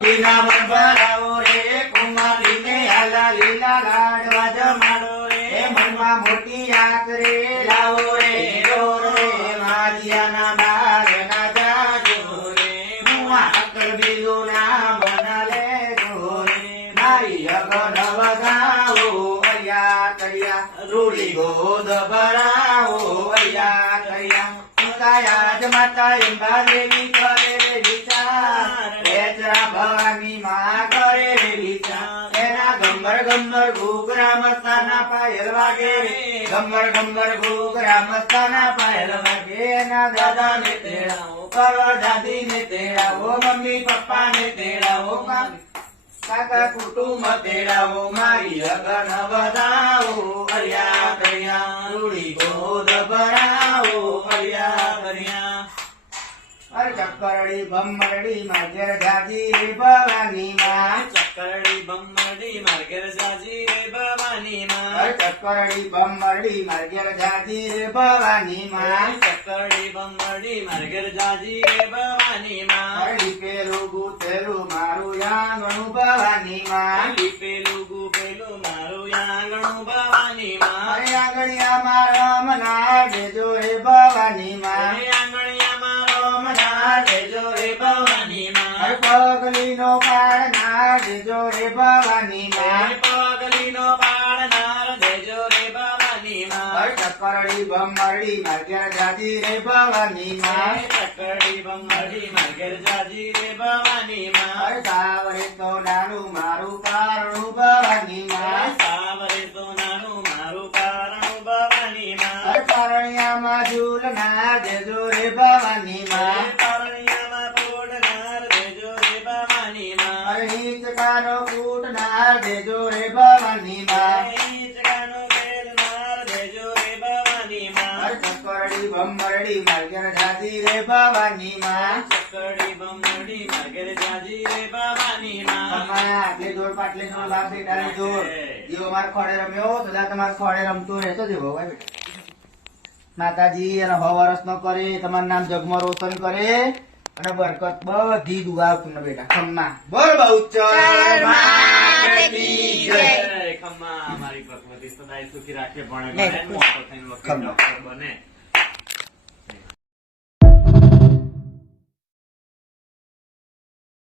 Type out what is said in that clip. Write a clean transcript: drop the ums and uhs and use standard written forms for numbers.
નામ ભરાવો રે કુમારીને હાલા લીલા લાડવા જમાડો રે મનમાં મોટી આકરે લાવો રે રોર રે માજીયાના બારના જાજો રે મુઆ અકલ બીજું ના બનાલે રે મારી અગન વધાવો અયા કરિયા રૂડી ગોદ ભરાવો અયા કરિયા કાયા જ માતા અંબા દેવી કરે રે વિચાર બેચરા ભવાની માં કરે રે વિચાર એના ગમ્બર ગમ્બર ઘૂઘરા મસ્તાના પાયલ વાગે રે ગમ્બર ગમ્બર ઘૂઘરા મસ્તાના પાયલ વાગે એના દાદા ને તેડાવો કરો દાદી ને તેડાવો મમ્મી પપ્પા ને તેડાવો કાકા કુટુંબ તેડાવો મારી અગન વધાવો અરિયા કરિયા રૂડી ગોદ ભરાવો અરિયા કરિયા અરે ચક્કરડી બમ્મરડી માગેર જાજી રે ભવાની માં ચક્કરડી બમ્મરડી માર્ગેર જાજી રે ભવાની માં અરે ચક્કરડી બમ્મરડી માગેર જાજી રે ભવાની માં ચક્કરડી બમ્મરડી માર્ગેર જાજી રે ભવાની માં અરે લીપેલું ગુથેલું મારું આંગણું ભવાની માં લીપેલું ગુપેલું મારું આંગણું ભવાની માં અરે આંગણિયા મારા મના દેજો રે ભવાની માં આંગણિયામાં રોમના દેજો રે ભવાની માં અરે પગલીનો પાડનાર દેજો રે ભવાની માં પગલીનો પાડનાર દેજો રે ભવાની માં અરે ચક્કરડી બમ્મરડી માગેર જાજી રે ભવાની માં ચક્કરડી બમ્મરડી માર્ગેર જાજી રે ભવાની માં અરે સાવરે તો નાનું મારું પારણું ભવાની માં સાવરે સોનાનું મારું પારણું ભવાની માં અરે પારણિયામાં ઝૂલનાર દેજો રે ભવાની માં પારણિયામાં પોડનાર દેજો રે ભવાની માં અરે હિંચકાનો કૂટનાર દેજો રે ભવાની માં હિંચકાનો ખેલનાર દેજો રે ભવાની માં અરે ચક્કરડી બમ્મરડી માગેર જાજી રે ભવાની માં ચક્કરડી બમ્મરડી માર્ગેર જાજી રે ભવાની માં તમારા આટલે જોર પાટલે નો બાપ બેટાને જોર જેવો માર ખોડે રમ્યો સદા તમાર ખોડે રમતો રહેતો જેવો ભાઈ બેટા માતાજી અને 100 વર્ષ નો કરે તમારું નામ જગમાં રોશન કરે અને બરકત બધી દુઆ તમને બેટા ખમ્મા બોલ બહુચર માતાજી જય ખમ્મા મારી ભગવતી સદાય સુખી રાખે પણ મોટો થઈને વકીલ ડોક્ટર બને